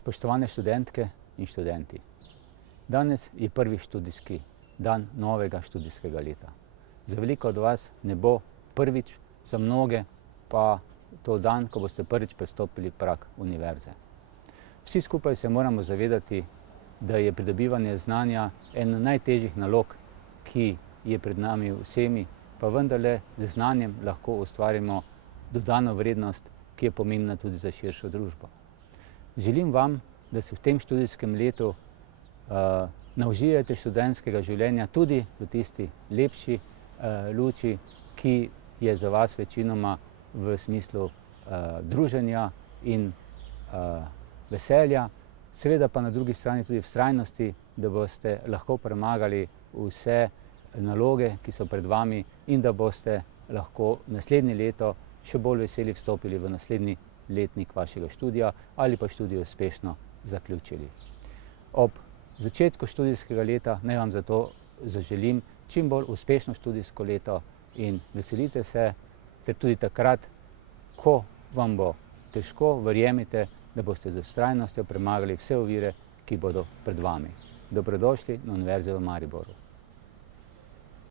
Spoštovane študentke in študenti, danes je prvi študijski dan novega študijskega leta. Za veliko od vas ne bo prvič, za mnoge pa to dan, ko boste prvič prestopili prag univerze. Vsi skupaj se moramo zavedati, da je pridobivanje znanja ena najtežjih nalog, ki je pred nami vsemi, pa vendarle z znanjem lahko ustvarimo dodano vrednost, ki je pomembna tudi za širšo družbo. Želim vam, da se v tem študijskem letu naužijete študentskega življenja tudi v tisti lepši luči, ki je za vas večinoma v smislu druženja in veselja, seveda pa na drugi strani tudi vztrajnosti, da boste lahko premagali vse naloge, ki so pred vami, in da boste lahko naslednje leto še bolj veseli vstopili v naslednji letnik vašega študija ali pa študij uspešno zaključili. Ob začetku študijskega leta naj vam zato zaželim čim bolj uspešno študijsko leto in veselite se, ter tudi takrat, ko vam bo težko, verjemite, da boste z vztrajnostjo premagali vse ovire, ki bodo pred vami. Dobrodošli na Univerzi v Mariboru.